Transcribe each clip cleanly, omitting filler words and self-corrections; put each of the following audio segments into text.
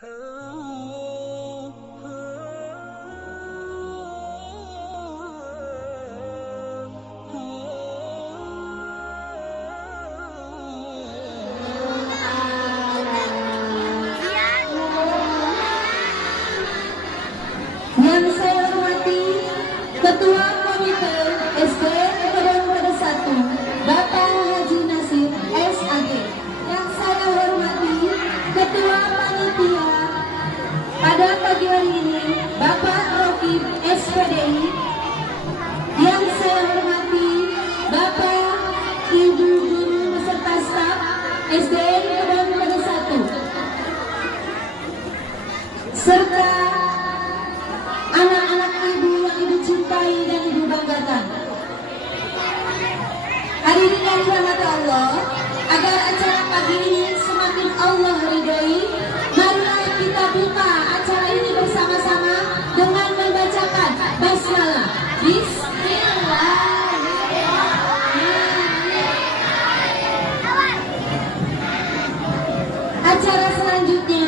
Yang saya hormati Ketua Komite SDN Ekonomi pada 1 Bapak Haji Nasir SAG. Yang saya hormati Ketua Panitia pada pagi hari ini Bapak Rokib SPDI. Yang saya hormati Bapak Ibu Guru beserta staf SDN Ekonomi pada 1 serta anak-anak ibu yang ibu cintai dan ibu banggakan. Hadirin yang dirahmati Allah, agar acara pagi ini semakin Allah ridhoi, marilah kita buka acara ini bersama-sama dengan membacakan basmalah. Acara selanjutnya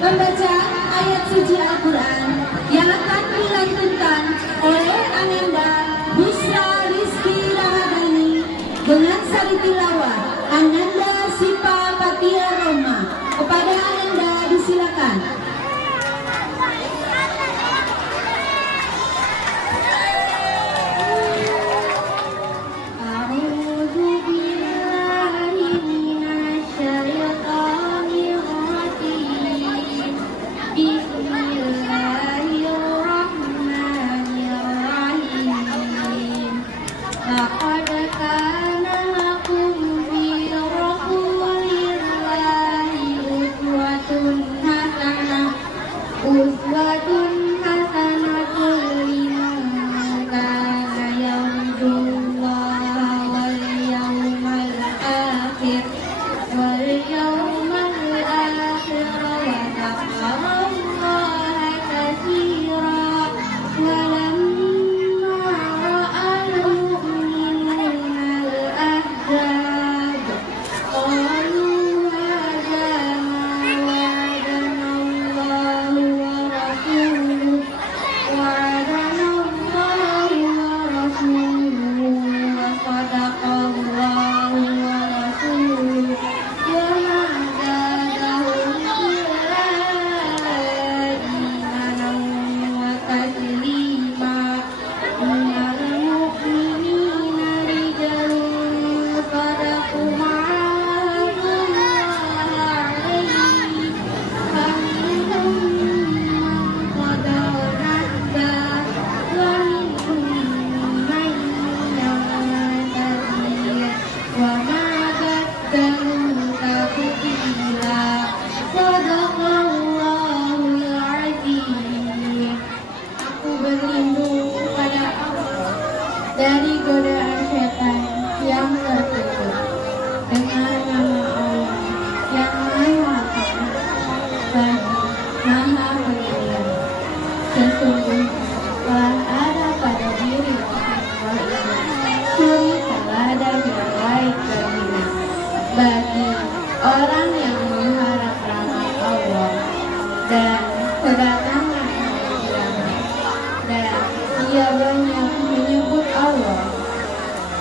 membaca ayat suci Al-Quran yang akan dilantunkan oleh Ananda Busra Rizky Ramadhani dengan sari tilawah Ananda Sipa Patia Roma. Kepada Ananda disilakan. Dari godaan setan yang terkutuk dengan nama Allah yang Maha Pengasih lagi Maha Penyayang. Sesungguhnya telah ada pada diri Allah ini suri teladan yang baik baginya bagi orang yang mengharap rahmat Allah dan kedatangan hari kiamat, dan ia banyak menyebut Allah.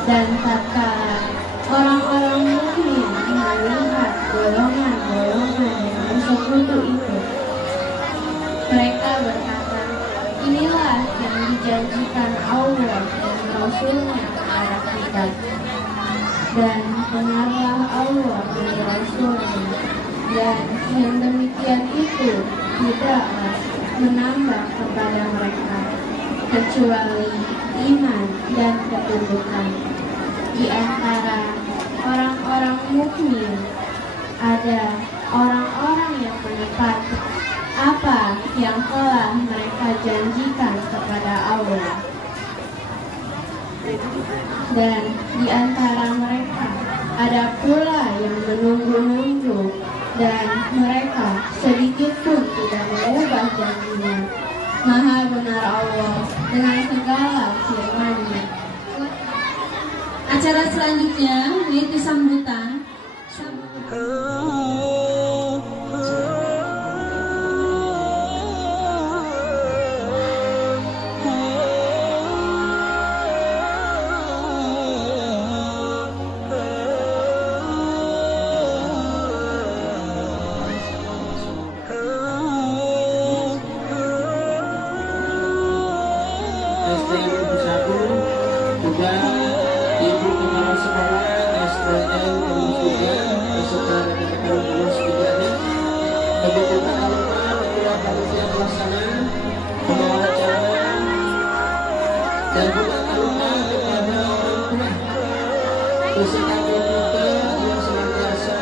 Dan tatkala orang-orang mukmin melihat golongan-golongan yang bersekutu itu, mereka berkata, inilah yang dijanjikan Allah dan Rasul-Nya kepada kita. Dan benarlah Allah dan Rasul-Nya, dan yang demikian itu tidaklah menambah kepada mereka kecuali iman dan ketundukan. Di antara orang-orang mukmin ada orang-orang yang menepati apa yang telah mereka janjikan kepada Allah, dan di antara mereka ada pula yang menunggu-nunggu, dan mereka sedikit pun tidak mengubah janjinya. Maha benar Allah dengan segala firman-Nya. Acara selanjutnya yaitu sambutan. dan juga kalimat kepada orang tua beserta keluarga yang senantiasa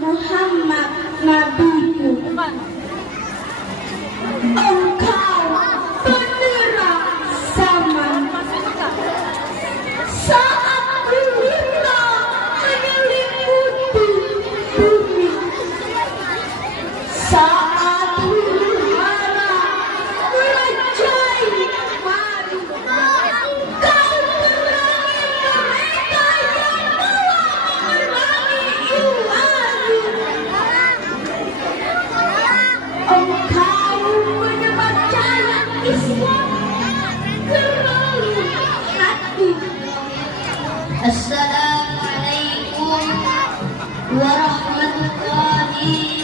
Muhammad Nabiku, engkau penerang zaman. Saat gulita menyelimuti bumi, saat huru-hara merajai mari, kau menerangi mereka yang telah memerangi Iwani. Engkau menyebar jalan Islam ke relung hati. Assalamualaikum warahmatullahi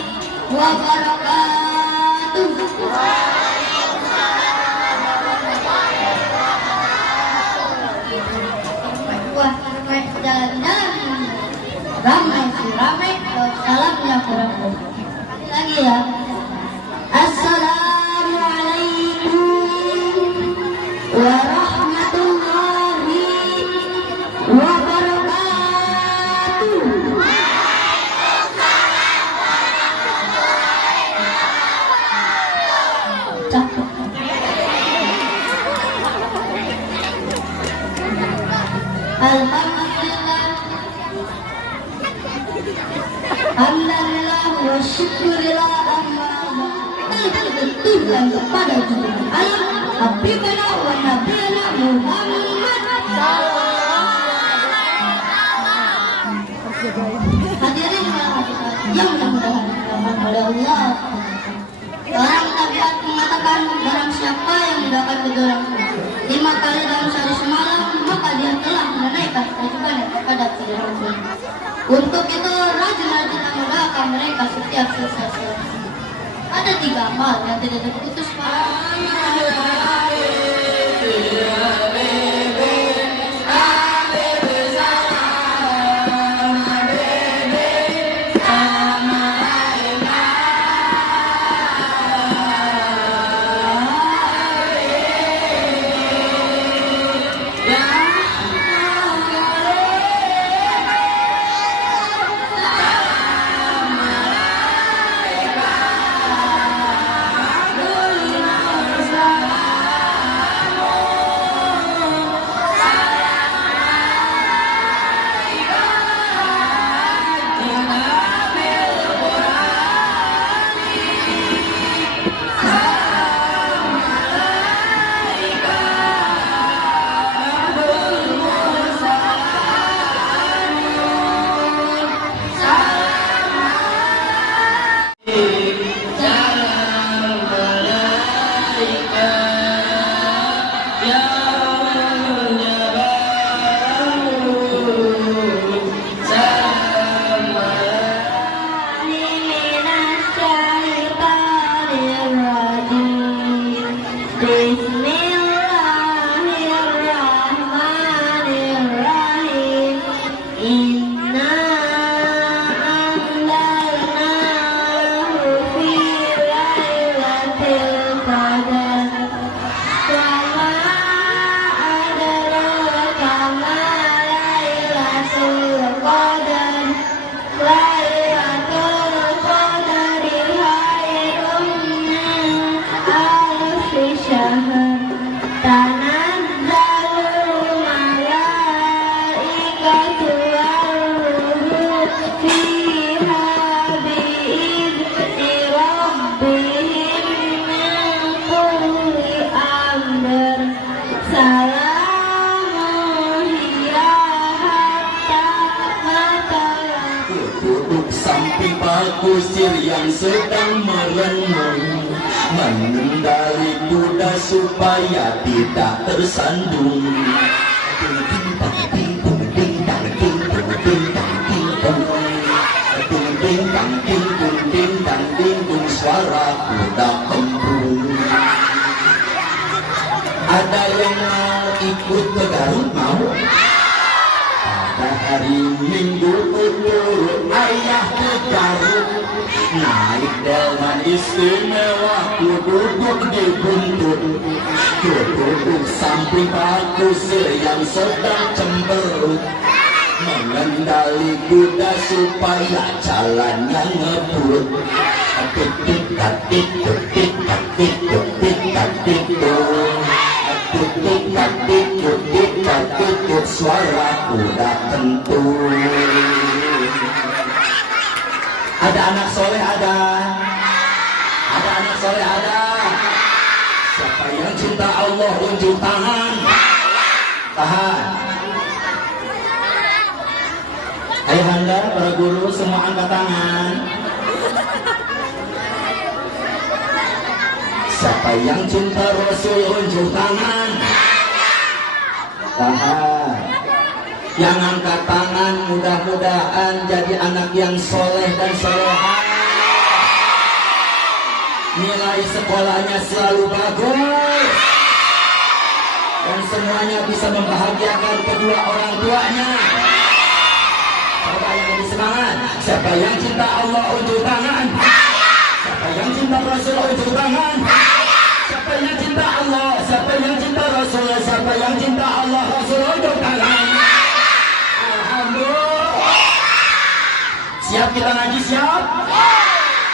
wabarakatuh. Wah, ramai jalan-jalan, ramai sih ramai. Salamnya kurang lagi ya. Assalamualaikum warahmatullahi wabarakatuh. Cakep. Alhamdulillah, alhamdulillah wa syukurillah tentukan kepada Tuhan alam Habibana wa Nabiyana Muhammad. Hadirin yang dimuliakan oleh Allah, orang tabiat mengatakan barang siapa yang mendoakan kedua 5 kali dalam sehari semalam, maka dia telah menaikkan kewajiban kepada kedua orang. Untuk itu rajin-rajin mendoakan mereka setiap selesai. Ada 3 hal yang tidak diputus duduk samping Pak Kusir yang sedang merenung, mengendali kuda supaya tidak tersandung. Suara kuda kembung. Ada yang mau ikut ke Garut, mau? Pada hari Minggu turun ayah ke Garut, naik delman istimewa, duduk di buntut, duduk samping Pak Kusir yang sedang cemberut, mengendali kuda supaya jalannya ngebut. Suara kuda kentut. Ada anak soleh, ada anak soleh, ada. Siapa yang cinta Allah unjuk tangan. Tahan. Ayahanda, para guru semua angkat tangan. Siapa yang cinta Rasul unjuk tangan. Tahan. Yang angkat tangan mudah-mudahan jadi anak yang soleh dan solehah. Nilai sekolahnya selalu bagus dan semuanya bisa membahagiakan kedua orang tuanya. Coba yang lebih semangat. Siapa yang cinta Allah unjuk tangan. Siapa yang cinta Rasul unjuk tangan. Siapa yang cinta Allah, siapa yang cinta Rasul, siapa yang cinta Allah Rasul unjuk tangan. Alhamdulillah. Siap kita ngaji, siap?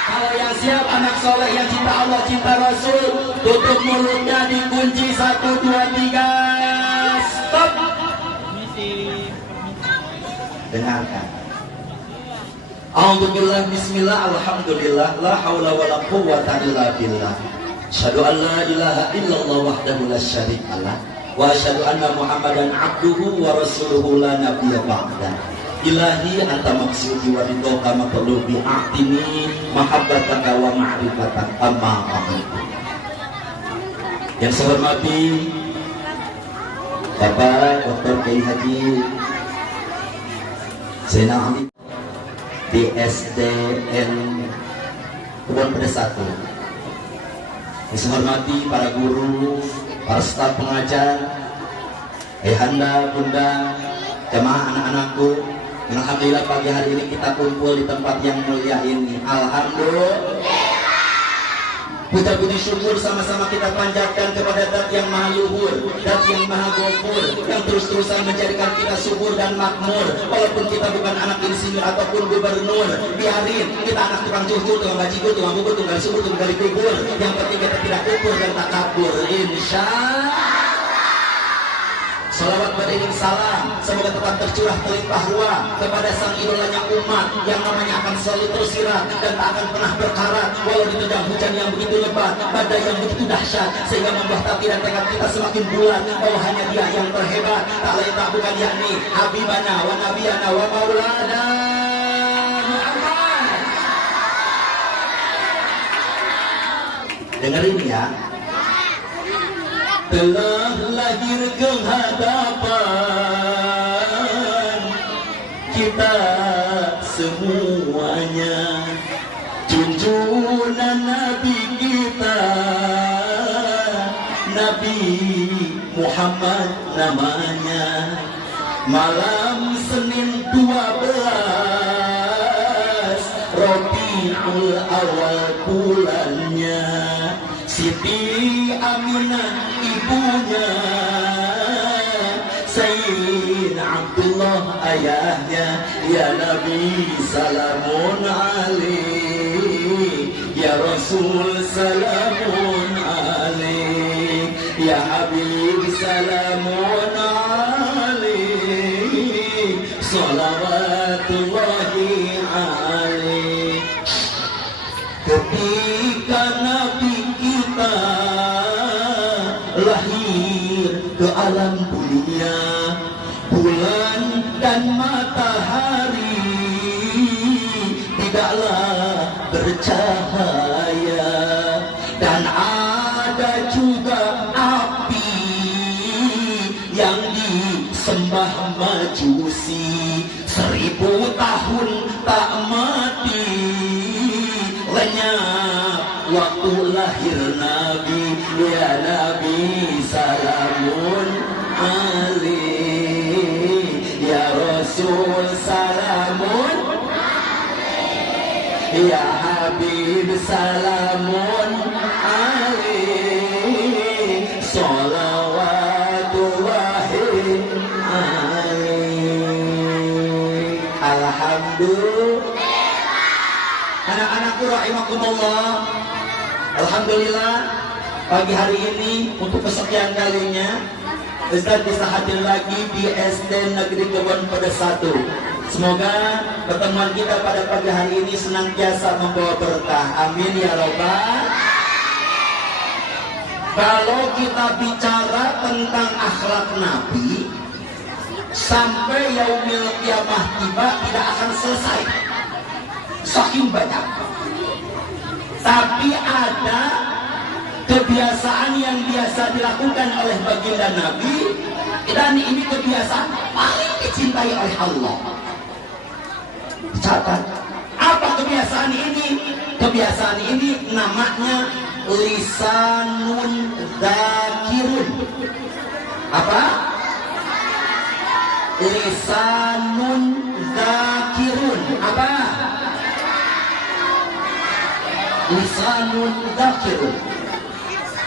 Kalau yang siap anak soleh yang cinta Allah cinta Rasul, tutup mulutnya dikunci 1, 2, 3. Stop. Dengarkan. Alhamdulillah, bismillah, alhamdulillah, la haula wa la quwwata illa billah. Asyhadu an la ilaha illallah wahdahu la syarikalah wa asyhadu anna Muhammadan abduhu wa rasuluhu la nabiyya ba'da. Ilahi anta maksudi wa ridhoka ma perlu bi'atini mahabbataka wa ma'rifataka amma amin. Yang saya hormati Bapak Dr. Kiai Haji Zainal Ali DSDN Kebon Pedes 1. Yang saya hormati para guru, para staf pengajar, ayahanda, bunda, jemaah anak-anakku. Alhamdulillah pagi hari ini kita kumpul di tempat yang mulia ini. Alhamdulillah. Puja puji syukur sama-sama kita panjatkan kepada Dat yang Maha Luhur, Dat yang Maha Ghafur, yang terus-terusan menjadikan kita subur dan makmur. Walaupun kita bukan anak insinyur ataupun gubernur, biarin kita anak tukang cucu, tukang bajigur, tukang bubur, tukang subur, tukang kubur. Yang penting kita tidak kubur dan tak kabur, insya Salawat beriring salam, semoga tetap tercurah terlimpah ruah kepada sang idolanya umat yang namanya akan selalu tersirat dan tak akan pernah berkarat walau diterjang hujan yang begitu lebat, badai yang begitu dahsyat, sehingga membuat hati dan tekad kita semakin bulat bahwa hanya Dia yang terhebat, tak lain tak bukan yakni Habibana wa Nabiyana wa Maulana Muhammad. Dengerin ya. Telah lahir ke hadapan kita semuanya, junjungan Nabi kita, Nabi Muhammad namanya. Malam Senin 12 Rabiul Awal bulannya, Siti Aminah ibunya, Sayyid Abdullah ayahnya. Ya Nabi salamun alaik, ya Rasul salamun alaik, ya Habib salamun alaik, salawatullahi alaik. Ketika Nabi kita lahir ke alam dunia, bulan dan matahari tidaklah bercahaya, dan ada juga api yang disembah Majusi, 1000 tahun tak mati, lenyap waktu lahir Nabi. Ya Nabi salamun alaik, ya Rasul salamun, ya Habib salamun alaik, sholawatullahi alaik. Alhamdulillah. Anak-anakku rahimakumullah, alhamdulillah pagi hari ini untuk kesekian kalinya Ustaz bisa hadir lagi di SD Negeri Kebon Pedes 1. Semoga pertemuan kita pada pagi hari ini senantiasa membawa berkah. Amin ya Rabbal. Kalau kita bicara tentang akhlak Nabi, sampai yaumil kiamah tiba tidak akan selesai, saking banyak. Tapi ada kebiasaan yang biasa dilakukan oleh baginda Nabi, dan ini kebiasaan paling dicintai oleh Allah. Catat, apa kebiasaan ini? Kebiasaan ini namanya lisanun dzakirun. Apa? Lisanun dzakirun. Apa? Lisanun dzakirun.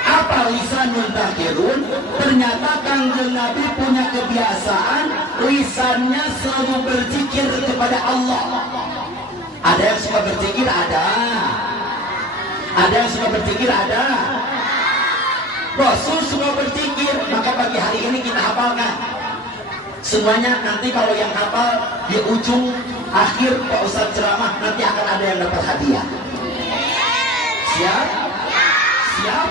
Apa lisanun dzakirun? Ternyata Kanjeng Nabi punya kebiasaan lisannya selalu berzikir kepada Allah. Ada yang suka berzikir? Ada. Ada yang suka berzikir? Ada. Rasul suka berzikir, maka pagi hari ini kita hafalkan semuanya. Nanti kalau yang hafal di ujung akhir Pak Ustadz ceramah, nanti akan ada yang dapat hadiah. Siap? Siap?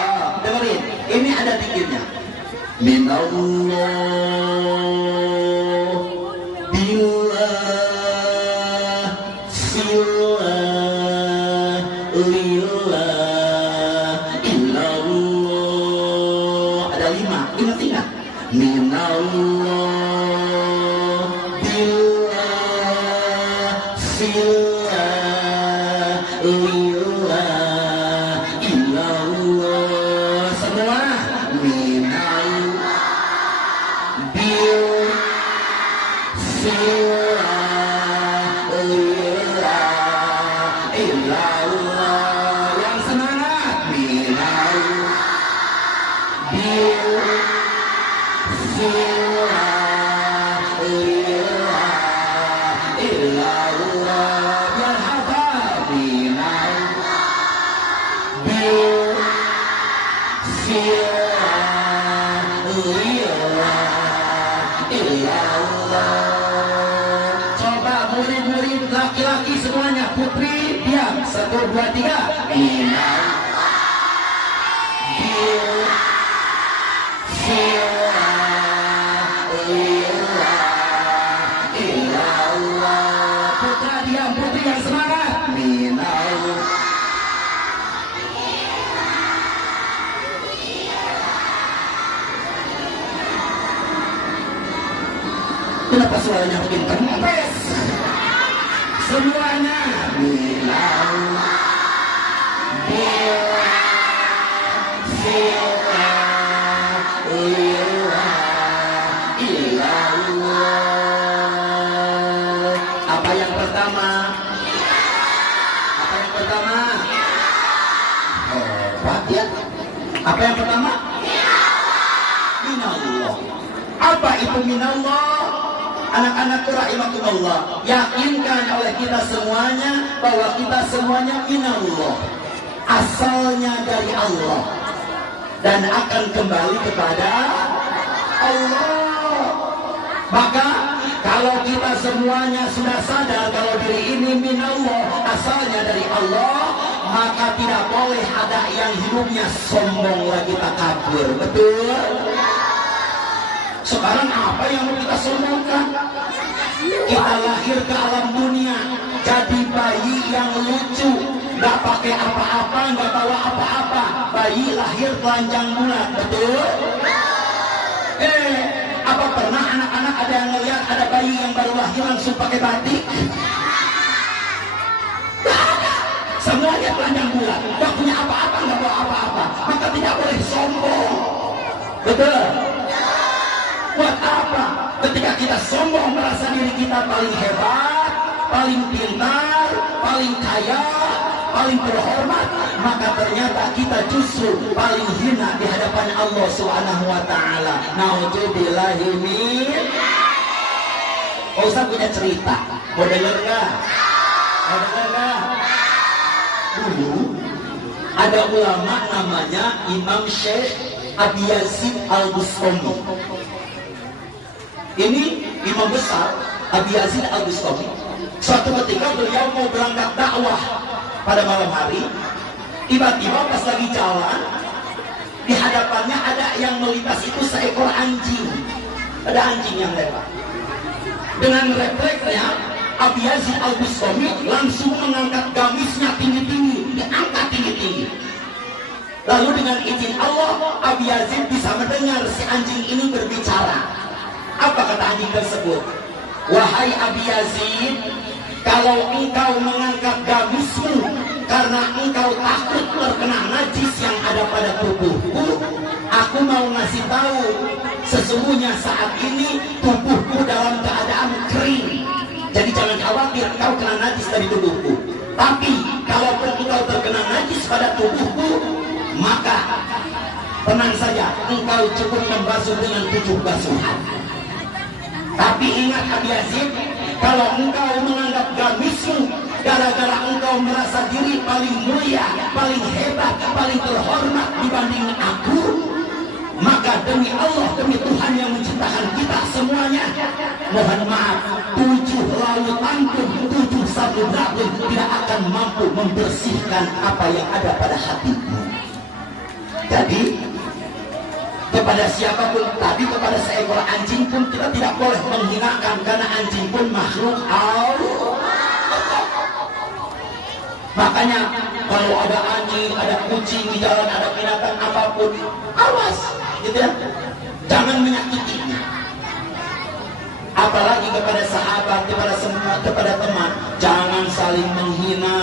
Oh, dengerin, ini ada dikirnya. Minallah billah sillah lillah illallah. Ada 5, ingat-ingat. Minallah billah sillah lillah illallah. Semua minallah bil sillah lillah illallah. Yang semangat. Minallah bil sillah lillah illallah. Biar hafal. Minallah bil sillah lillah illallah. Coba murid-murid laki-laki semuanya, putri diam. 1, 2, 3. Minallah bil sillah lillah illallah. Putra diam, putri yang semangat. Minallah. Kenapa suaranya makin kempes? Semuanya. Minallah bil sillah lillah illallah. Apa yang pertama? Apa yang pertama? Hebat ya. Apa yang pertama? Minallah. Apa itu minallah? Anak-anakku rahimakumullah, yakinkan oleh kita semuanya bahwa kita semuanya minallah, asalnya dari Allah dan akan kembali kepada Allah. Maka kalau kita semuanya sudah sadar kalau diri ini minallah, asalnya dari Allah, maka tidak boleh ada yang hidupnya sombong lagi, takabur. Betul? Sekarang apa yang mau kita sombongkan? Kita lahir ke alam dunia, jadi nggak pakai apa-apa, nggak bawa apa-apa, bayi lahir telanjang bulat, betul? Apa pernah anak-anak ada yang ngeliat ada bayi yang baru lahir langsung pakai batik? Nggak ada. Semuanya telanjang bulat, nggak punya apa-apa, nggak bawa apa-apa, maka tidak boleh sombong, betul? Buat apa? Ketika kita sombong merasa diri kita paling hebat, paling pintar, paling kaya, paling terhormat, maka ternyata kita justru paling hina di hadapan Allah Subhanahu wa taala. Nauzubillahi min. Oh, saya punya cerita. Mau dengar enggak? Mau dengar enggak? Dulu ada ulama namanya Imam Syekh Abi Yazid Al-Bustami. Ini imam besar Abi Yazid Al-Bustami. Suatu ketika beliau mau berangkat dakwah pada malam hari, tiba-tiba pas lagi jalan di hadapannya ada yang melintas itu seekor anjing. Ada anjing yang lewat. Dengan refleksnya Abi Yazid Al-Bustami langsung mengangkat gamisnya tinggi-tinggi, diangkat tinggi-tinggi. Lalu dengan izin Allah, Abi Yazid bisa mendengar si anjing ini berbicara. Apa kata anjing tersebut? Wahai Abi Yazid, kalau engkau mengangkat gamismu karena engkau takut terkena najis yang ada pada tubuhku, aku mau ngasih tahu, sesungguhnya saat ini tubuhku dalam keadaan kering. Jadi jangan khawatir engkau kena najis dari tubuhku. Tapi kalaupun engkau terkena najis pada tubuhku, maka tenang saja, engkau cukup membasuh dengan 7 basuhan. Tapi ingat Abi Yazid, kalau engkau menganggap gamismu gara-gara engkau merasa diri paling mulia, paling hebat, paling terhormat dibanding aku, maka demi Allah, demi Tuhan yang menciptakan kita semuanya, mohon maaf, 7 lautan pun, 7 samudra pun tidak akan mampu membersihkan apa yang ada pada hatimu. Jadi kepada siapapun, tadi kepada seekor anjing pun kita tidak boleh menghinakan, karena anjing pun makhluk Allah. Makanya kalau ada anjing, ada kucing di jalan, ada binatang apapun, awas, gitu ya, jangan menyakitinya. Apalagi kepada sahabat, kepada semua, kepada teman, jangan saling menghina,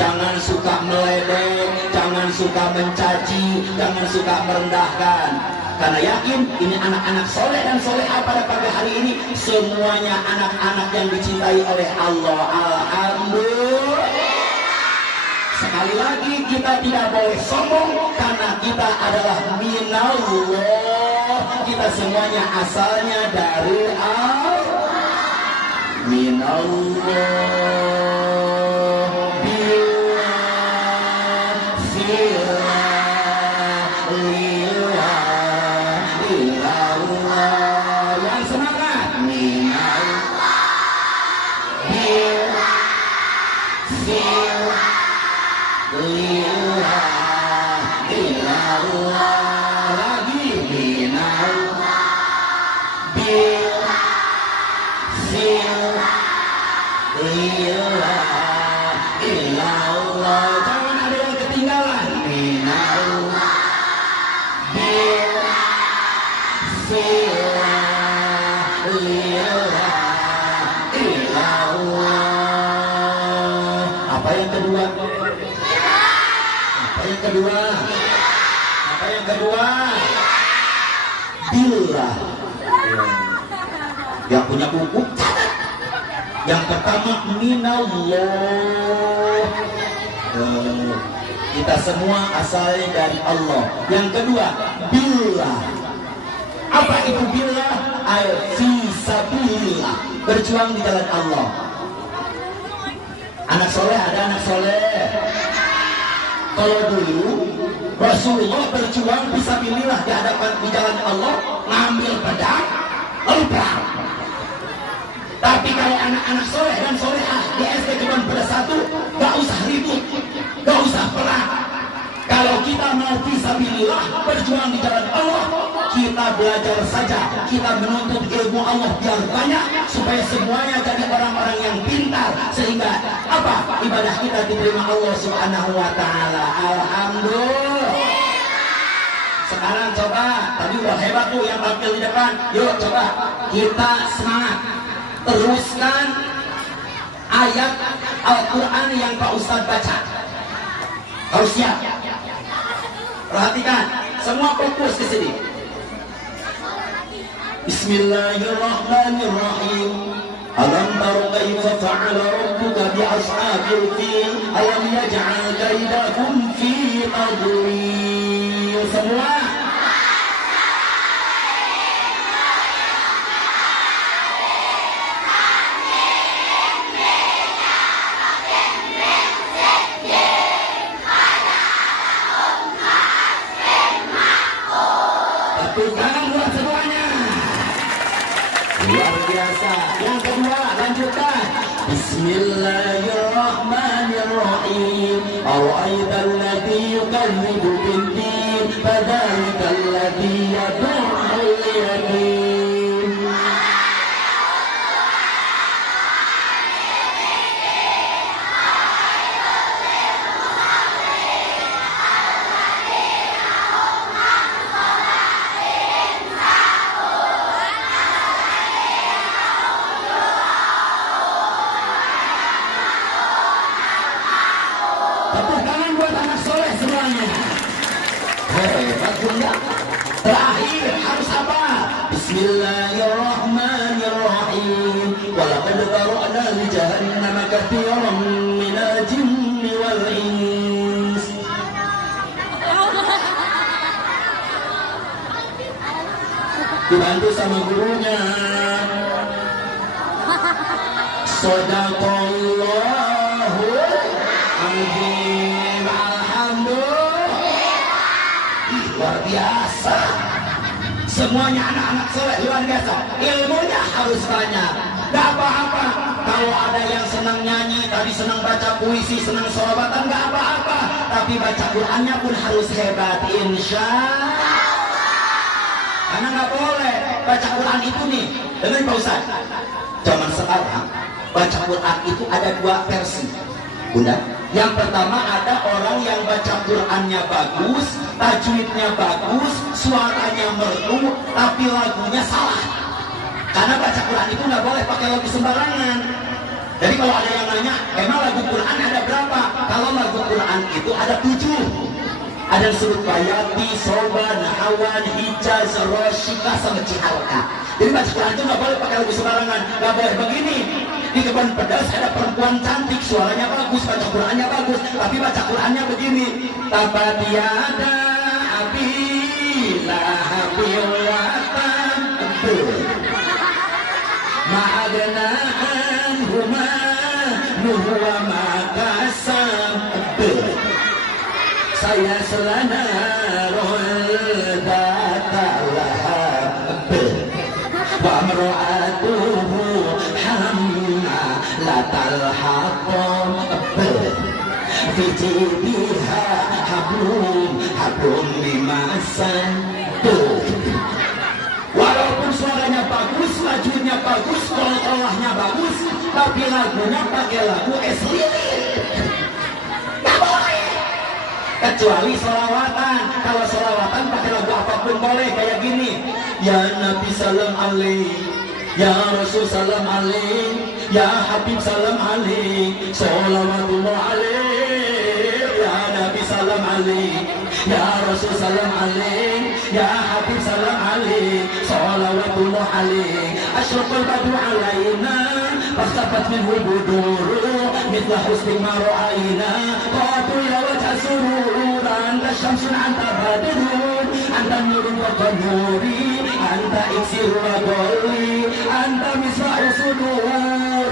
jangan suka meledek, jangan suka mencaci, jangan suka merendahkan. Karena yakin ini anak-anak soleh dan soleha pada pagi hari ini semuanya anak-anak yang dicintai oleh Allah. Alhamdulillah. Sekali lagi kita tidak boleh sombong karena kita adalah minallah. Kita semuanya asalnya dari Allah. Minallah. Apa yang kedua? Billah. Yang punya buku catat. Yang pertama minallah. Kita semua asalnya dari Allah. Yang kedua billah. Apa itu billah? Al-fisabilillah, berjuang di jalan Allah. Anak soleh ada anak soleh. Kalau dulu Rasulullah berjuang fisabilillah di hadapan di jalan Allah, ngambil pedang, lalu perang. Tapi kalau anak-anak soleh dan solehah di SD cuma pada satu, gak usah ribut, gak usah perang. Kalau kita mau fisabilillah berjuang di jalan Allah, kita belajar saja, kita menuntut ilmu Allah biar banyak, supaya semuanya jadi orang-orang yang pintar. Sehingga apa apa? Ibadah kita diterima Allah Subhanahu wa Ta'ala. Alhamdulillah. Sekarang coba, tadi udah hebat tuh yang tampil di depan. Yuk coba kita semangat teruskan ayat Al-Quran yang Pak Ustadz baca. Harus siap. Perhatikan, semua fokus ke sini. Bismillahirrahmanirrahim. Alam tara kaifa fa'ala rabbuka bi ashabil fil alam yaj'al kaidahum fi tadlil. Semua tepuk tangan buat semuanya. Luar biasa. Yang kedua, lanjutkan. Bismillahirrahmanirrahim. Ara'aital ladzi yukadzibu bid-din, fadzalikal ladzi yad'ul yatim. Tepuk tangan buat anak soleh semuanya. Hebat juga. Terakhir harus apa? Bismillahirrahmanirrahim. Walaqad zara'na li jahannama katsiran minal jinni wal ins. Dibantu sama gurunya. Shadaqallahul azim. Alhamdulillah. Luar biasa. Semuanya anak-anak soleh luar biasa. Ilmunya harus banyak. Gak apa-apa kalau ada yang senang nyanyi, tadi senang baca puisi, senang sholawatan, gak apa-apa. Tapi baca Qur'annya pun harus hebat, insya Allah. Karena gak boleh baca Qur'an itu nih. Dengerin Pak Ustaz. Zaman sekarang baca Qur'an itu ada dua versi, Bunda. Yang pertama ada orang yang baca Qur'annya bagus, tajwidnya bagus, suaranya merdu, tapi lagunya salah. Karena baca Qur'an itu nggak boleh pakai lagu sembarangan. Jadi kalau ada yang nanya, emang lagu Qur'an ada berapa? Kalau lagu Qur'an itu ada 7. Ada yang disebut bayati, soba, nahawan, hijaz, roshika, sama cihalka. Jadi baca Quran itu nggak boleh pakai lagu sembarangan. Nggak boleh begini. Di kebun pedas ada perempuan cantik, suaranya bagus, baca Qurannya bagus, tapi baca Qurannya begini. Tabatiada abila habiwatan ma'adnaan huma nuhwa makasam. Saya selana roh datalaha wa mar'atuhu hamma la talhaqam fi jibiha hablum mimasan. Walaupun suaranya bagus, lajunya bagus, tolahnya bagus, tapi lagunya pakai lagu es lilin. Gak boleh. Kecuali sholawatan. Kalau sholawatan pakai lagu apapun boleh, kayak gini. Ya Nabi salam alaih, ya Rasul salam alaih, ya Habib salam alaih, sholawatullah alaih. Ya Nabi salam alaih, ya Rasul salam alaih, ya Habib salam alaih, sholawatullah alaih. Asyraqal badru alaina fastabat minhu buduru mithla husni ma ra'ayna qatu ya wajha surur anta syamsun anta badrun anta nurun wa qanuri anta iksir wa qawli anta misra'u sudur.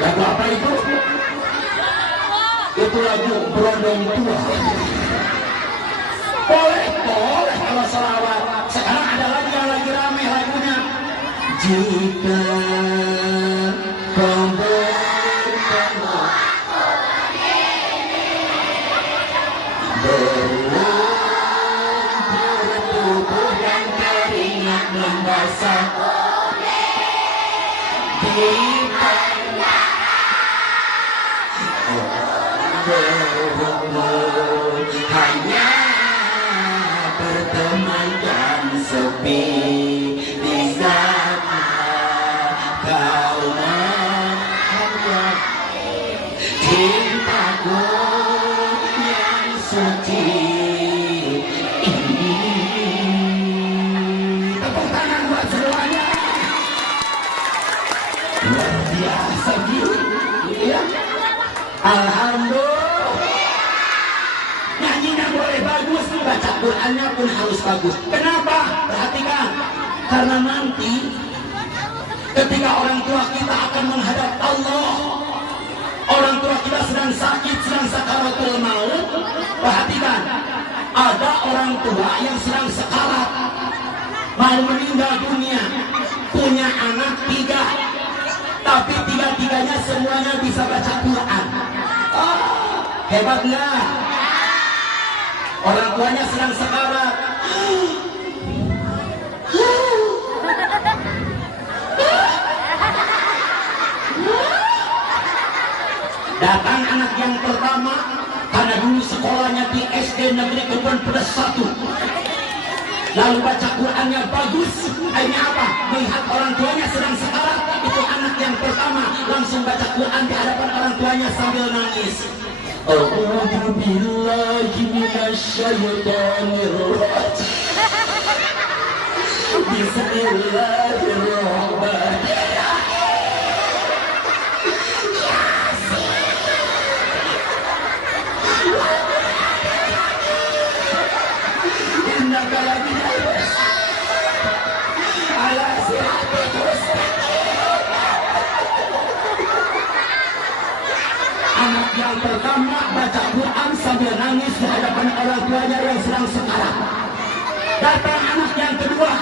Lagu apa itu? Itu lagu berondong tua. Boleh kalau selawat. Sekarang ada lagi yang lagi rame lagunya. Jika pembukaan bertubuh dan keringat membasah hanya berteman dan sepi di sana kau menghadap cintaku yang suci ini. Tepuk tangan buat semuanya. Luar biasa gitu ya. Alhamdulillah. Nyanyinya boleh bagus, baca Qur'annya pun harus bagus. Kenapa? Perhatikan. Karena nanti ketika orang tua kita akan menghadap Allah, orang tua kita sedang sakit, sedang sakaratul maut. Perhatikan, ada orang tua yang sedang sekarat, mau meninggal dunia, punya anak 3, tapi 3-tiganya semuanya bisa baca Quran. Hebat nggak? Orang tuanya sedang sekarat. Datang anak yang pertama, karena dulu sekolahnya di SD Negeri Kebun Pedas 1. Lalu baca Qurannya bagus. Akhirnya apa? Melihat orang tuanya sedang sekarat. Itu anak yang pertama langsung baca Quran di hadapan orang tuanya sambil nangis. A'udzu billahi minasyaitonir rajim. Bismillahirrahmanirrahim. Anak yang pertama baca Quran sambil nangis di hadapan orang tuanya yang sedang sekarat. Datang anak yang kedua.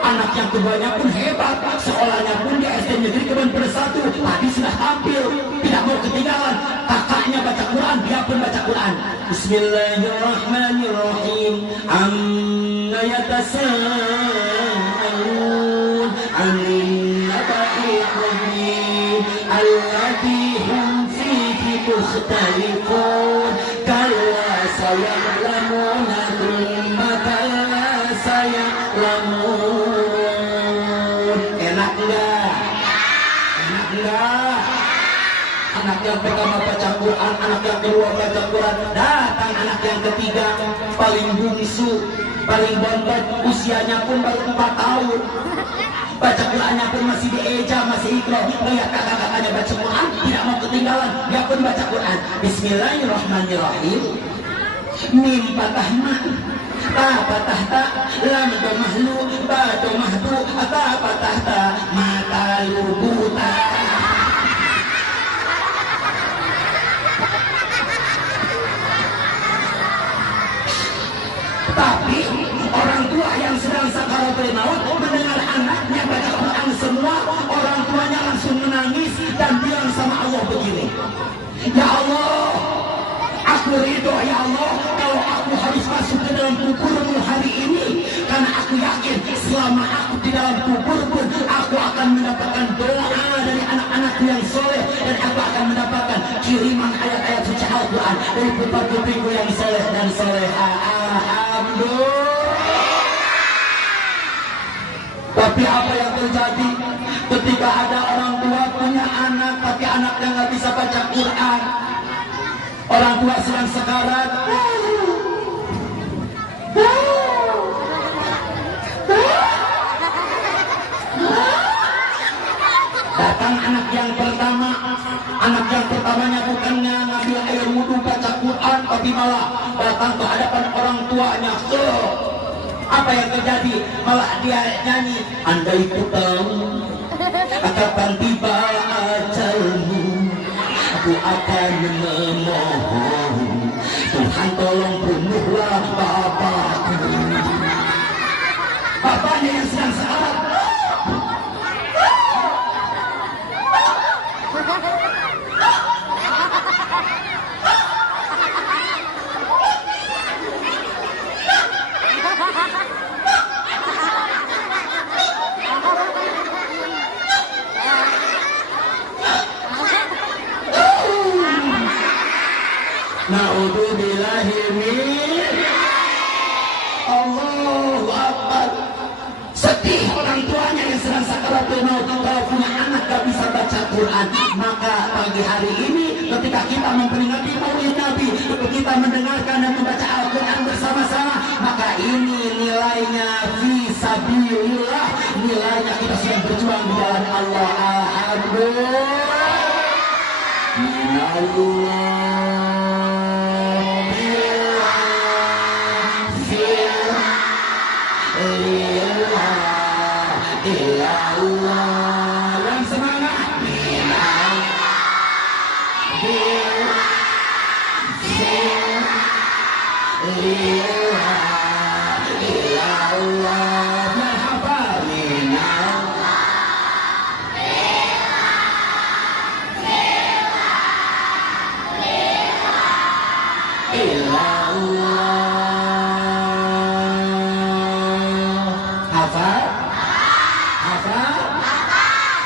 Anak yang keduanya pun hebat. Sekolahnya pun di SD Negeri Kebun Pedas 1. Tadi sudah tampil, tidak mau ketinggalan. Kakaknya baca Quran, dia pun baca Quran. Bismillahirrahmanirrahim. Amma yatasaalun 'anil naba'il 'azim alladzi hum fihi mukhtalifun. Kalla sayalamuna thumma kalla sayalamun. Enak enggak? Enak enggak? Anak yang pertama baca Quran, anak yang kedua baca Quran. Datang anak yang ketiga, paling bungsu, paling bontot, usianya pun baru 4 tahun. Baca Qurannya pun masih dieja, masih ikhlas. Melihat kakak-kakaknya baca Quran, tidak mau ketinggalan. Dia pun baca Quran. Bismillahirrahmanirrahim. Mim patah ma, ta patah ta, lam domah lu, ba domah tu, ta patah ta, mata lu buta. Tapi orang tua yang sedang sakaratul maut mendengar anaknya baca Quran semua, orang tuanya langsung menangis dan bilang sama Allah begini, ya Allah, aku ridho ya Allah kalau aku harus masuk ke dalam kuburmu hari ini, karena aku yakin selama aku di dalam kubur pun aku akan mendapatkan doa dari anak-anakku yang soleh, dan aku akan mendapatkan kiriman ayat-ayat suci Al-Quran dari putra-putriku yang soleh dan soleha. Alhamdulillah. Tapi apa yang terjadi ketika ada orang tua punya anak tapi anaknya nggak bisa baca Quran, orang tua sedang sekarat, datang anak yang pertama. Anak yang pertamanya bukannya ngambil air wudhu baca Quran, tapi malah datang ke hadapan orang tuanya. Apa yang terjadi? Malah dia nyanyi, andai ku tahu kapan tiba ajalmu, aku akan memohon Tuhan tolong bunuhlah bapakku. Bapaknya yang sedang sekarat. Na'udzubillahi min. Allahu Akbar. Sedih orang tuanya yang sedang sakaratul maut kalau punya anak gak bisa baca Quran. Maka pagi hari ini ketika kita memperingati Maulid Nabi, kita mendengarkan dan membaca Al-Quran bersama-sama, maka ini nilainya fisabilillah, nilainya kita sedang berjuang di jalan Allah. Alhamdulillah.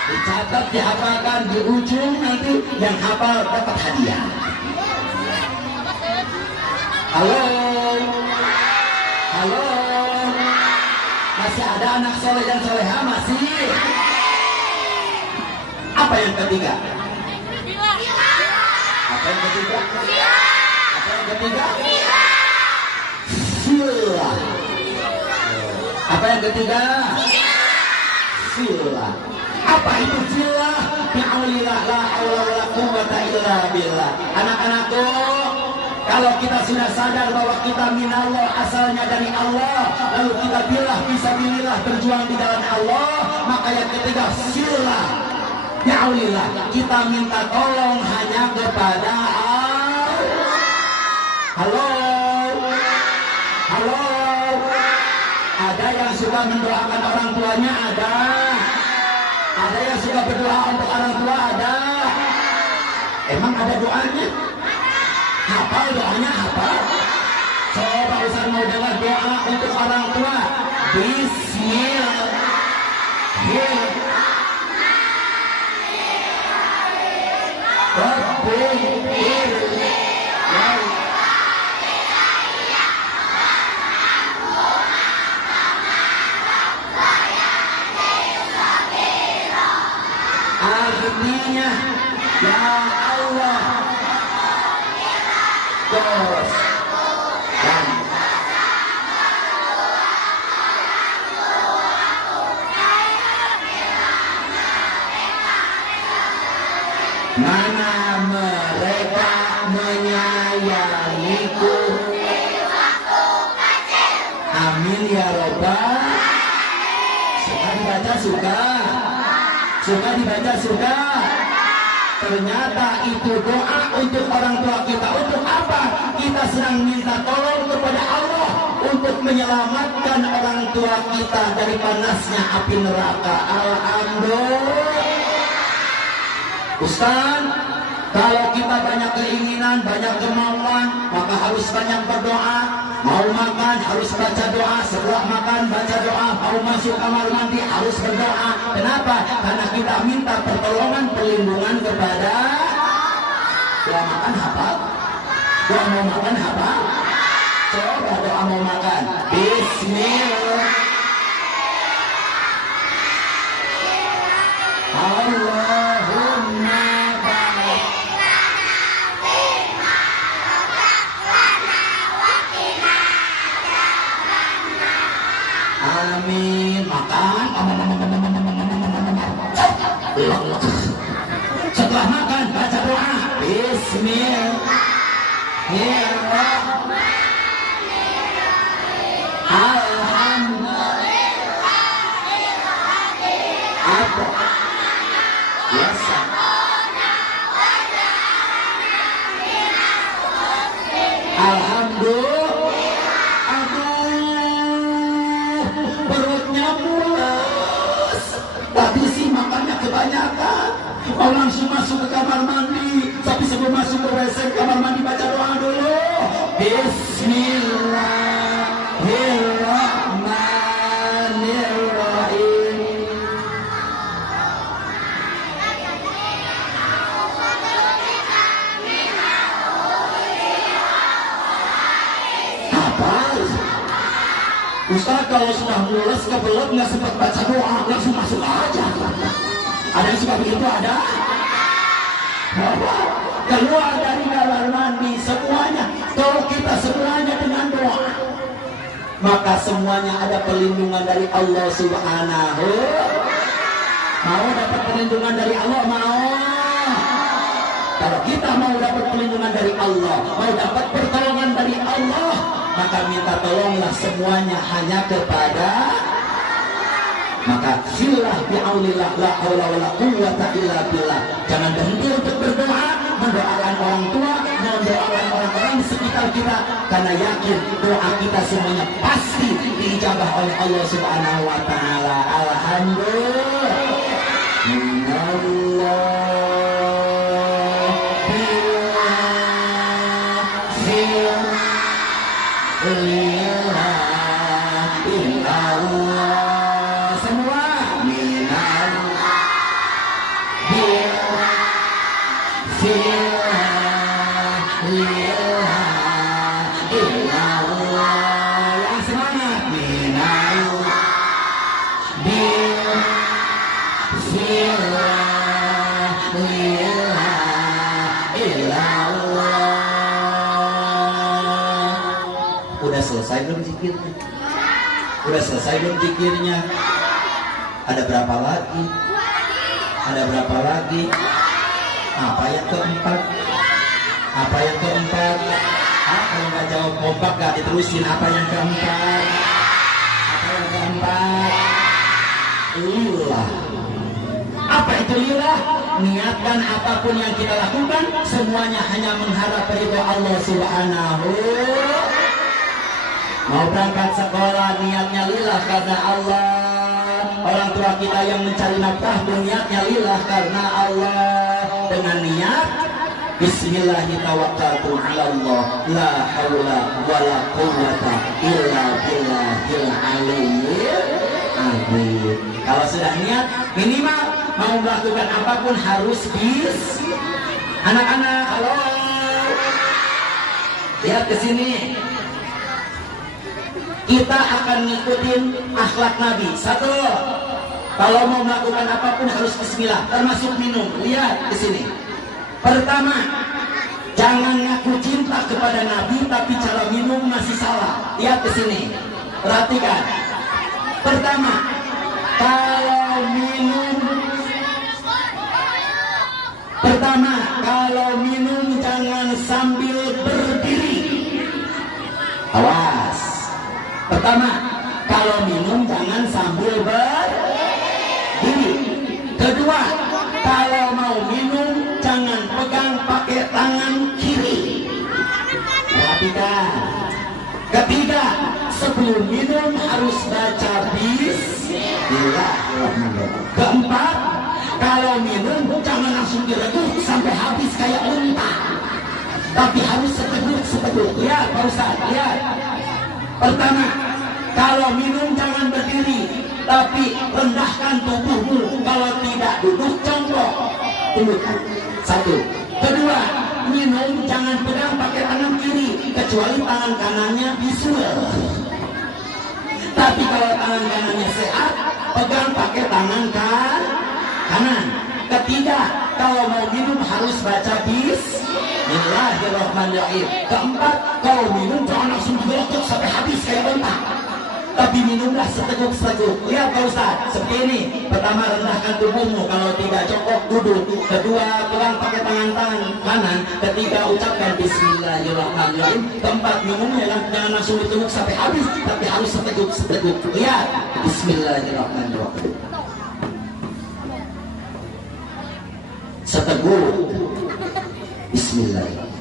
Dicatat, dihafalkan, di ujung nanti yang hafal dapat hadiah. Halo, halo, masih ada anak soleh dan soleha masih? Apa yang ketiga? Apa yang ketiga? Apa yang ketiga? Sila. Apa yang ketiga? Sila. Apa itu sila? Bi'aulillah la haula wala quwwata illa billah. Anak-anakku, kalau kita sudah sadar bahwa kita minallah, asalnya dari Allah, lalu kita bilah fisabilillah, berjuang di jalan Allah, maka yang ketiga sila. Bi'aulillah, kita minta tolong hanya kepada Allah. Halo, halo, ada yang suka mendoakan orang tuanya? Ada yang suka berdoa untuk orang tua? Ada. Emang ada doanya? Hafal doanya? Hafal? Coba Ustaz mau dengar doa untuk orang tua. Artinya, ya Allah, terus dan mana mereka menyayangiku. Amin ya Rabbal. Suka dibaca suka. Suka dibaca suka. Ternyata itu doa untuk orang tua kita. Untuk apa? Kita sedang minta tolong kepada Allah untuk menyelamatkan orang tua kita dari panasnya api neraka. Alhamdulillah. Ustaz, kalau kita banyak keinginan, banyak kemauan, maka harus banyak berdoa. Mau makan harus baca doa, setelah makan baca doa, mau masuk kamar mandi harus berdoa. Kenapa? Karena kita minta pertolongan, perlindungan kepada doa makan hafal. Doa mau makan hafal. Coba doa mau makan. Bismillah. Allahumma barik. Amin. Makan. Setelah makan baca doa. Bismillahirrahmanirrahim. Alhamdulillah. Apa? Biasa. Alhamdulillah. Perutnya mulus. Tadi sih makannya kebanyakan. Mau langsung masuk ke kamar mandi. Tapi sebelum masuk ke WC kamar mandi baca doa dulu. Bismillahirrahmanirrahim. Ustaz kalau sudah mulus kebelet nggak sempat baca doa langsung masuk aja. Ada yang suka begitu ada? Keluar dari kamar mandi semuanya. Kalau kita semuanya dengan doa, maka semuanya ada perlindungan dari Allah Subhanahu. Mau dapat perlindungan dari Allah? Mau? Kalau kita mau dapat perlindungan dari Allah, mau dapat pertolongan dari Allah, maka minta tolonglah semuanya hanya kepada, maka sillah bi'aunillah la haula wala quwwata illa billah. Jangan berhenti untuk berdoa, mendoakan orang tua, mendoakan orang-orang di sekitar kita, karena yakin doa kita semuanya pasti diijabah oleh Allah Subhanahu wa taala. Alhamdulillah. Udah selesai belum zikirnya? Udah selesai belum zikirnya? Ada berapa lagi? Ada berapa lagi? Apa yang keempat? Apa yang keempat? Kalau nggak jawab kompak nggak diterusin. Apa yang keempat? Apa yang keempat? Lillah. Apa itu lillah? Niatkan apapun yang kita lakukan semuanya hanya mengharap ridho Allah Subhanahu. Mau berangkat sekolah niatnya lillah karena Allah. Orang tua kita yang mencari nafkah niatnya lillah karena Allah. Dengan niat Bismillahirrahmanirrahim, ala Allah, la haula wala quwwata illa billahil aliyyil azim. Kalau sudah niat, minimal mau melakukan apapun harus bis. Anak-anak, halo, lihat ke sini. Kita akan ngikutin akhlak Nabi. Satu, kalau mau melakukan apapun harus bismillah, termasuk minum. Lihat ke sini. Pertama, jangan ngaku cinta kepada Nabi tapi cara minum masih salah. Lihat ke sini. Perhatikan. Pertama, kalau minum jangan sambil berdiri. Awas. Pertama, kalau minum jangan sambil berdiri. Kedua, kalau mau minum jangan pegang pakai tangan kiri. Perhatikan. Ketiga, sebelum minum harus baca Bismillahirrahmanirrahim. Keempat, kalau minum jangan langsung direguk sampai habis kayak unta, tapi harus seteguk. Lihat Pak Ustaz, lihat. Pertama, kalau minum jangan berdiri, tapi rendahkan tubuhmu. Kalau tidak duduk jongkok. Tunggu. Satu. Kedua, minum jangan pegang pakai tangan kiri, kecuali tangan kanannya visual. Tapi kalau tangan kanannya sehat, pegang pakai tangan kanan. Ketiga, kalau mau minum harus baca Bismillahirrahmanirrahim. Keempat, kalau minum jangan langsung digelokok sampai habis kayak unta, tapi minumlah seteguk. Lihat Pak Ustaz, seperti ini. Pertama, rendahkan tubuhmu. Kalau tidak jongkok, duduk. Kedua, pegang pakai tangan kanan. Ketiga, ucapkan Bismillahirrahmanirrahim. Keempat, minumnya jangan langsung diteguk sampai habis, tapi harus seteguk. Lihat, Bismillahirrahmanirrahim. Seteguk. Bismillahirrahmanirrahim.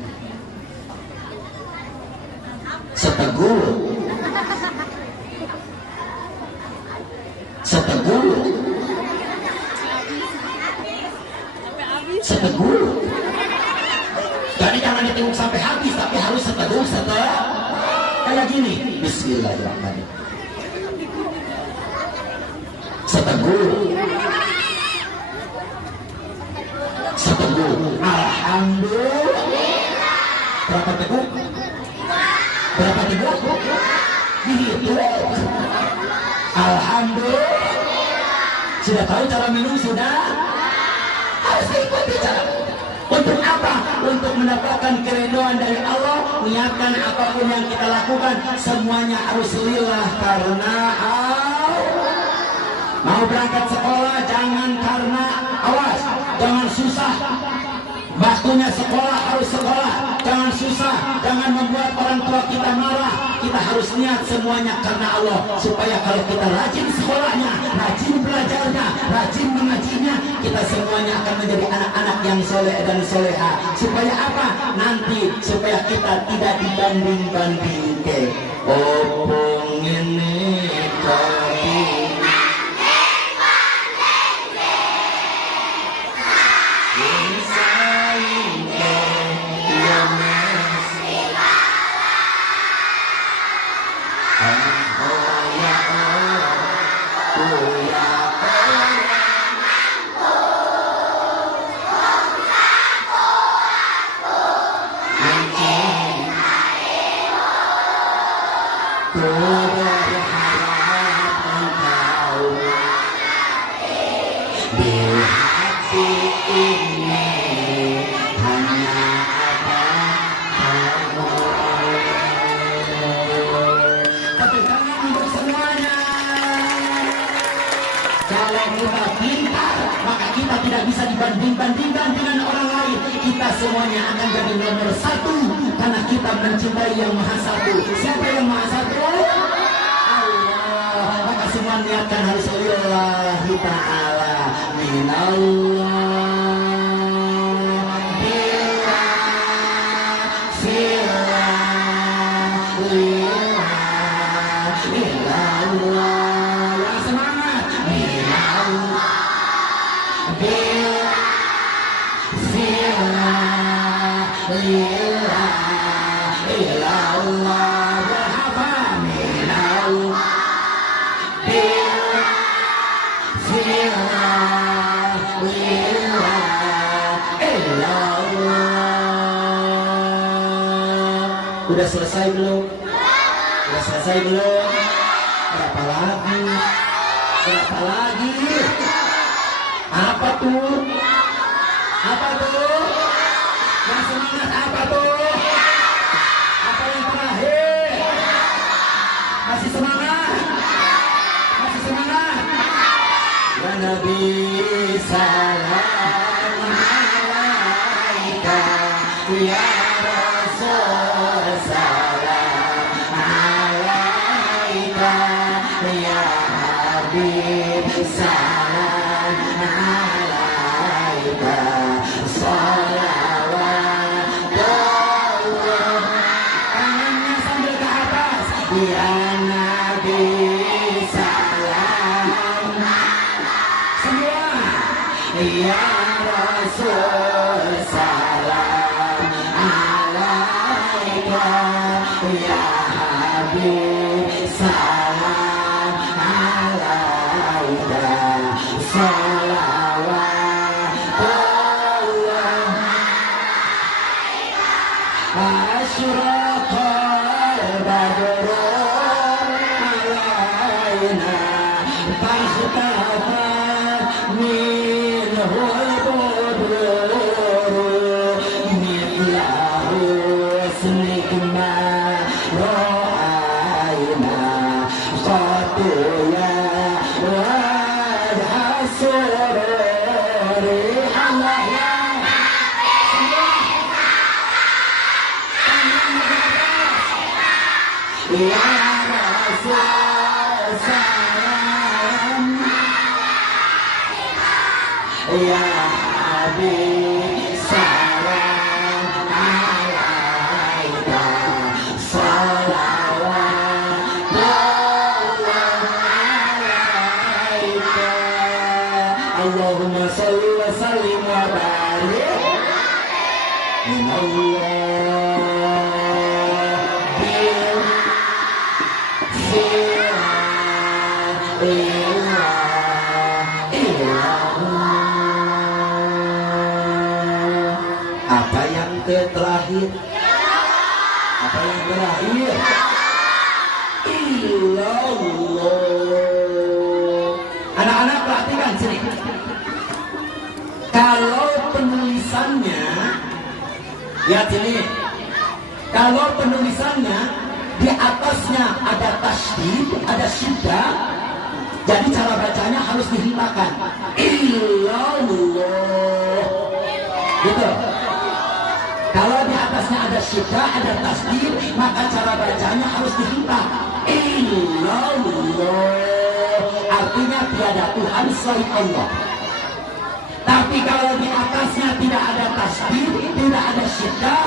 Seteguk. Jadi jangan diteguk sampai habis, tapi harus seteguk. Kayak gini. Bismillahirrahmanirrahim. Seteguk. Alhamdulillah. Berapa teguk? Dihitung. Alhamdulillah. Sudah tahu cara minum sudah? Harus ikuti cara. Untuk apa? Untuk mendapatkan keridhaan dari Allah. Niatkan apapun yang kita lakukan, semuanya harus lillah karena Allah. Mau berangkat sekolah jangan karena awas, jangan susah. Waktunya sekolah harus sekolah, jangan susah, jangan membuat orang tua kita marah. Kita harus niat semuanya karena Allah, supaya kalau kita rajin sekolahnya, rajin belajarnya, rajin mengajinya, kita semuanya akan menjadi anak-anak yang soleh dan soleha. Supaya apa? Nanti supaya kita tidak dibanding-bandingkan. Opung ini tapi bisa dibanding-bandingkan dengan orang lain. Kita semuanya akan jadi nomor satu karena kita mencintai yang maha satu. Siapa yang maha satu? Allah. Maka semua niatkan harus lillahi ta'ala minallah. Udah selesai belum? Udah selesai belum? Berapa lagi? Berapa lagi? Apa tuh? Apa tuh? Yang semangat apa tuh? Apa yang terakhir? Masih semangat? Masih semangat? Ya Nabi salam alaika ya salam alaika salawatullah. Tangannya sambil ke atas. Ya Nabi salam. Semua. Ya Rasul salam alaika. Ya Habib salam alaika. Salawatullah. Asyraqal badru alaina fahtafat minhul budur mithlahu snikma ra'aina khatuya ya Rasul salam ya Habib salam alaika salawatullah alaika. Allahumma shalli wa sallim wa barik minallah. Apa yang terakhir? Apa yang terakhir? Illallah. perhatikan sini. Kalau penulisannya, lihat sini. Kalau penulisannya di atasnya ada tasydid, ada syiddah, jadi cara bacanya harus dihentakan. Illallah. Gitu. Kalau di atasnya ada syiddah, ada tasydid, maka cara bacanya harus dihenta. Illallah. Artinya tiada Tuhan selain Allah. Tapi kalau di atasnya tidak ada tasydid, tidak ada syiddah,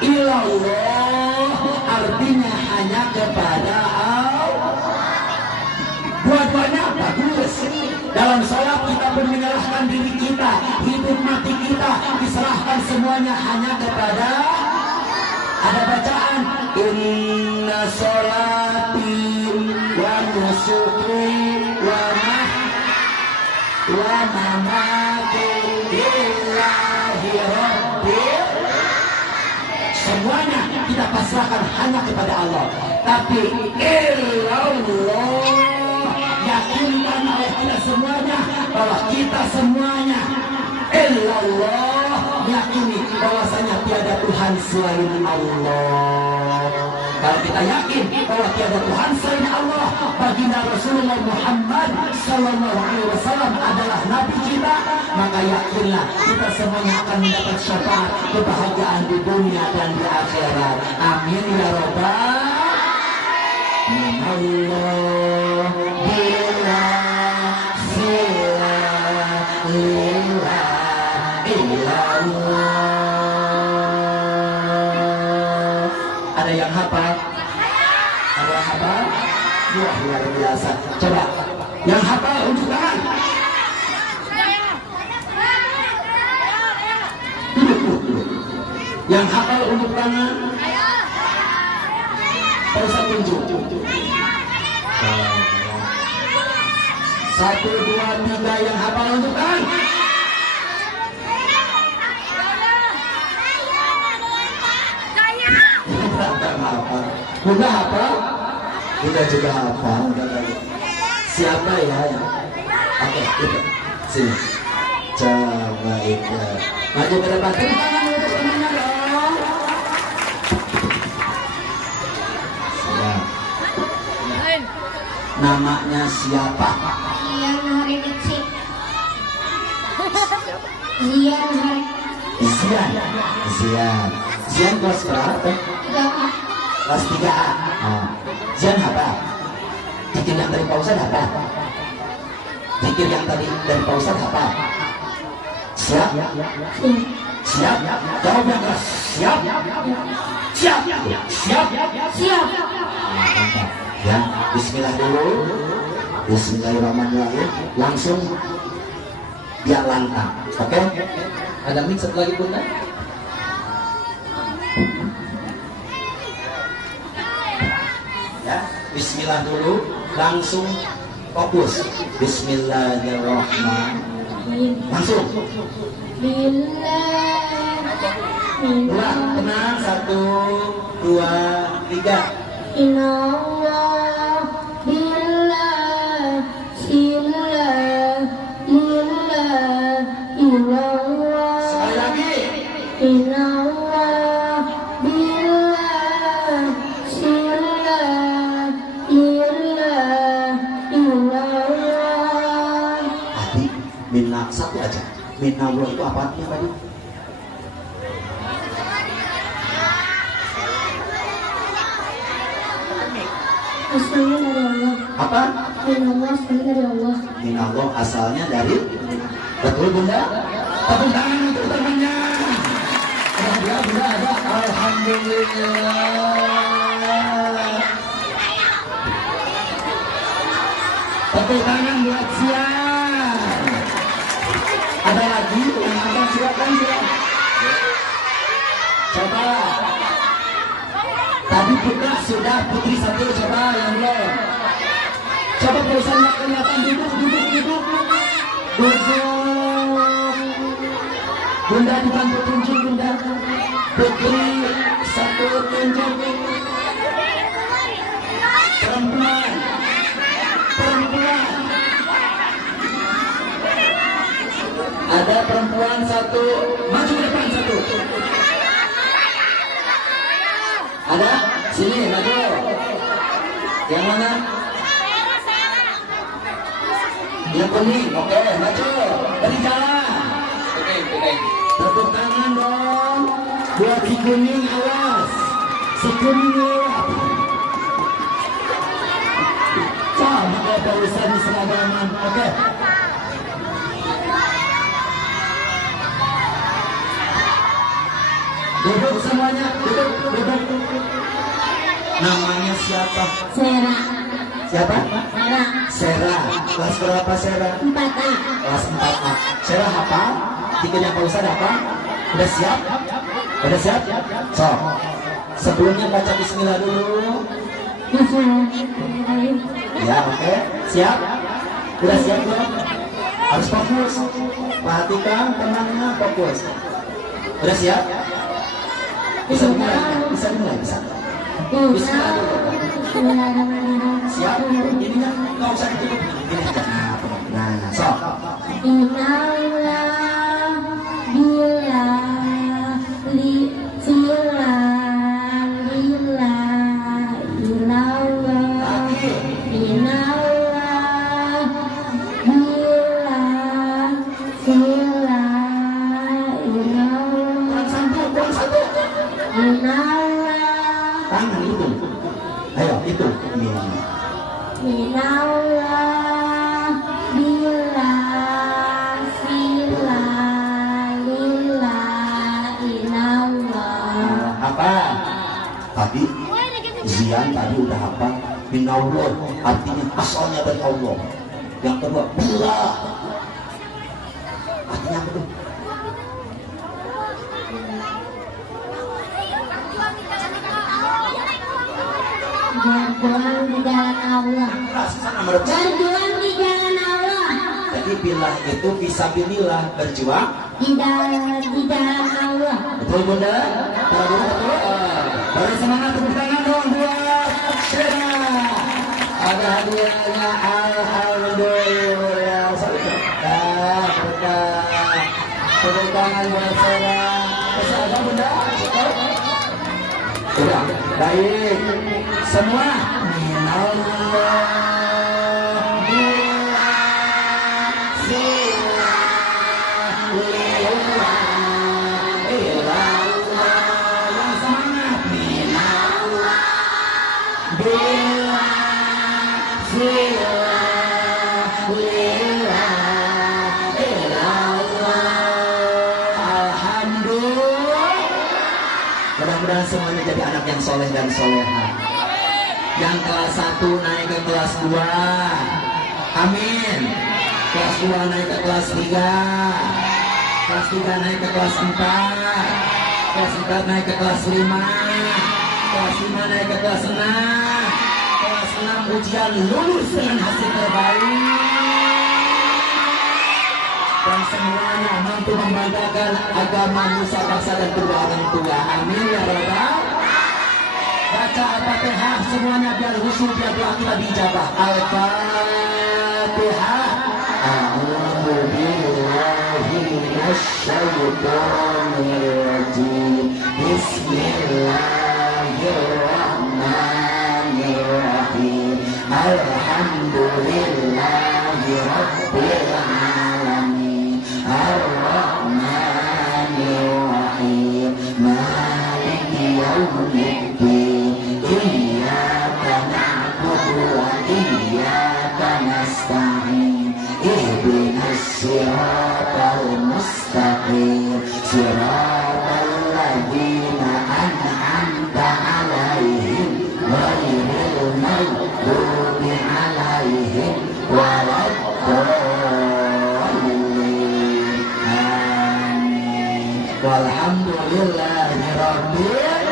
illallah, artinya hanya kepada Allah. Dua-duanya bagus. Dalam sholat kita pun menyerahkan diri kita, hidup mati kita diserahkan semuanya hanya kepada. Ada bacaan inna sholati wa nusuki wa mamati lillahi rabbil. Semuanya kita pasrahkan hanya kepada Allah. Tapi illallah, yakinkan oleh kita semuanya bahwa kita semuanya illallah, yakini bahwasanya tiada Tuhan selain Allah. Kalau kita yakin bahwa tiada Tuhan selain Allah, baginda Rasulullah Muhammad sallallahu alaihi wasallam adalah nabi kita, maka yakinlah kita semuanya akan mendapat syafaat kebahagiaan di dunia dan di akhirat. Amin ya rabbal Allah. Ada yang hafal? Ada yang hafal? Wah, luar biasa. Coba yang hafal unjuk tangan. Yang hafal unjuk tangan. Terus tunjuk. 1, 2, 3 yang hafal unjuk tangan. Bunda hafal? Bunda juga hafal. Siapa ya? Oke, itu. Sini. Coba itu. Maju ke depan. Tepuk tangan untuk temannya dong. Siap. Namanya siapa? Zian hari kecil. Zian hari. Zian kelas berapa? 3A. Kelas 3A. Zian apa? Zikir yang dari Pak Ustadz apa? Zikir yang tadi dari Pak Ustadz apa? Siap? Siap? Jawab yang keras. Siap? Siap? Siap? Siap. Ya, bismillah dulu. Bismillahirrahmanirrahim. Langsung biar lantang. Oke? Ada mic satu lagi Bunda? Ya, bismillah dulu, langsung fokus. Bismillahirrahmanirrahim. Langsung. Ulang, tenang. 1, 2, 3. Inallah billah sillah lillah ilallah. Sekali lagi. Inallah billah sillah lillah ilallah. Tadi minna satu aja. Minna Allah itu apa artinya tadi? Asalnya dari Allah. Apa? Minallah asalnya dari Allah. Minna Allah asalnya dari. Betul Bunda? Tepuk tangan untuk temannya. Ada Bunda ada. Alhamdulillah. Tepuk tangan buat Zian. Ada lagi yang akan silakan. Coba. Tadi Putra sudah, Putri satu, coba yang belum. Coba tulisannya kelihatan, duduk. Bunda dibantu tunjuk Bunda. Putri satu tunjuk. Perempuan. Ada perempuan satu, maju ke depan satu. Ada? Sini, maju. Yang mana? Yang kuning, oke, maju. Beri jalan. Tepuk tangan dong. Buat si kuning, awas. Si kuning lewat. Sama kayak Pak Ustaz di seragaman, oke. Duduk semuanya, duduk. Namanya siapa? Sera. Siapa? Sera. Sera. Kelas berapa Sera? 4A. Kelas 4A. Sera hafal? Tiketnya Pak Ustaz apa? Udah siap? Udah siap? So, sebelumnya baca bismillah dulu. Ya, oke. Siap? Udah siap belum? Harus fokus. Perhatikan tenangnya, fokus. Udah siap? Bisa dimulai? Bisa dimulai? Bisa. Bismillahirrahmanirrahim. Siap? Ini kan nggak usah ditutup. Ini aja. Nah, so. Inallah bila li filah lillah ilallah inallah bila filah ilallah Kurang satu. inallah Tangan itu. Ayo, itu. inallah bila filah lillah inallah. Apa? Tadi Zian tadi udah apa? Minallah artinya asalnya dari Allah. Yang kedua bila artinya apa tuh? Berjuang di jalan Allah. Berjuang di jalan Allah. Jadi bila itu fisabilillah berjuang Di jalan Allah. betul bunda? Para bunda betul? Beri semangat tepuk tangan dong buat Syera. Ada hadiahnya alhamdulillah. Tepuk tangan buat Syera. Masih ada bunda? Udah, baik. Semua minallah mudah-mudahan semuanya jadi anak yang soleh dan soleha. Yang kelas 1 naik ke kelas 2. Amin. Kelas 2 naik ke kelas 3. Kelas 3 naik ke kelas 4. Kelas 4 naik ke kelas 5. Kelas 5 naik ke kelas 6. Kelas 6 ujian lulus dengan hasil terbaik. Dan semuanya mampu membanggakan agama Nusa Bangsa dan kedua orang tua. Amin ya Rabbal. Baca Al-Fatihah semuanya biar khusyuk, biar doa kita dijabah. Al-Fatihah. A'udzu billahi minasyaitonir rajim. Bismillahirrahmanirrahim. Alhamdulillahi rabbil alamin. Ar-Rahmanir-Rahim. Maliki yaumiddin. Iyyaka na'budu wa iyyaka nasta'in. Ihdinas siratal mustaqim. Siratal ladzina an'amta 'alaihim ghairil maghdubi 'alaihim waladdallin. Amin. Walhamdulillahirabbil.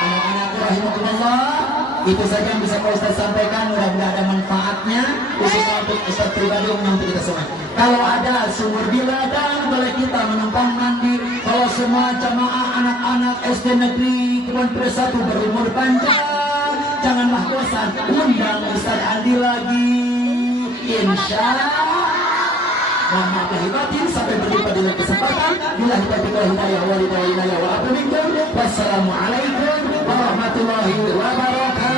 Anak-anakku rahimakumullah, itu saja yang bisa Pak Ustaz sampaikan. Mudah-mudahan ada manfaatnya, khususnya untuk Ustaz pribadi untuk kita semua. Kalau ada sumur biladang, boleh kita menumpang mandi. Kalau semua jamaah anak-anak SD Negeri Kebon Pres 1 berumur panjang, janganlah bosan, undang Ustaz Andi lagi. Insya Mohon maaf lahir batin, sampai berjumpa di lain kesempatan. Billahi taufiq wal hidayah wa afu minkum. Wassalamualaikum warahmatullahi wabarakatuh.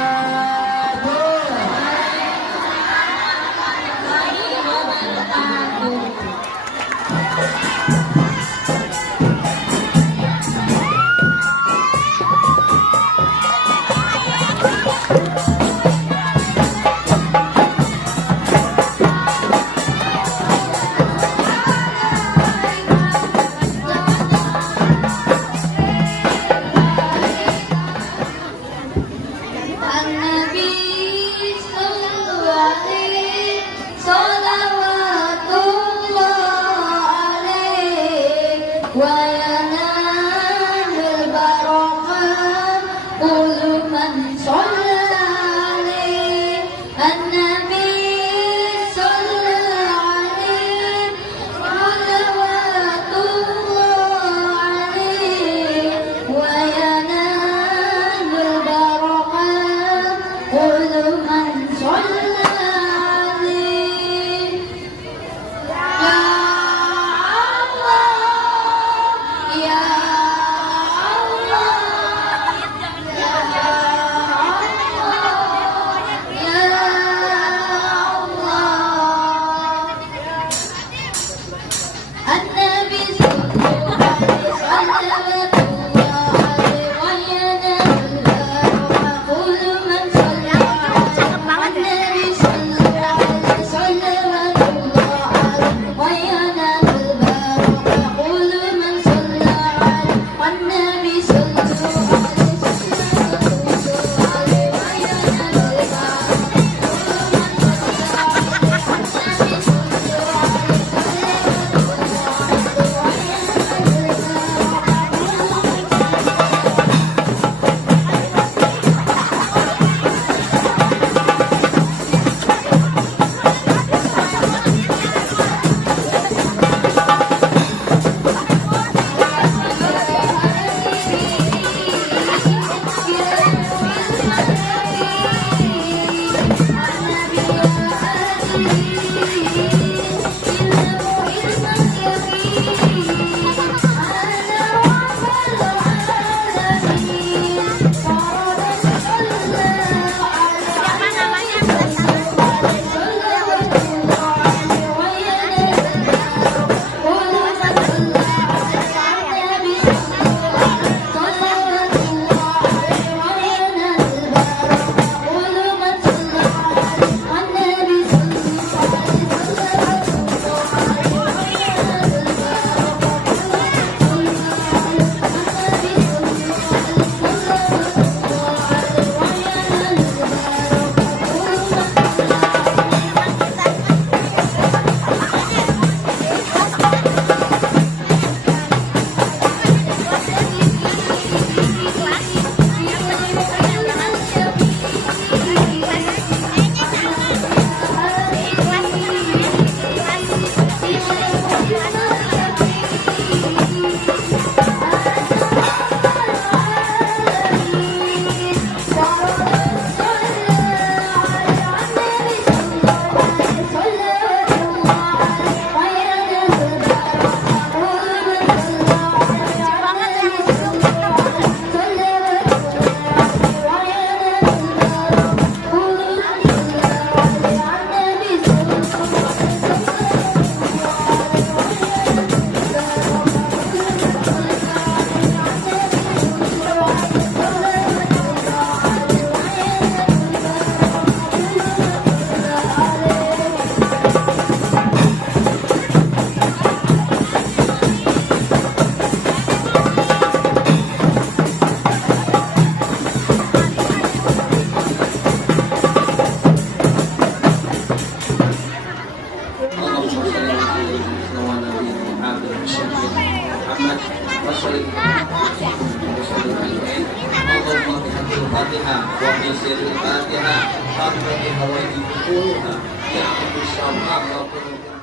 الفاتحة وفي سر الفاتحة أخرج هوائج بطولها يا أبو الشمال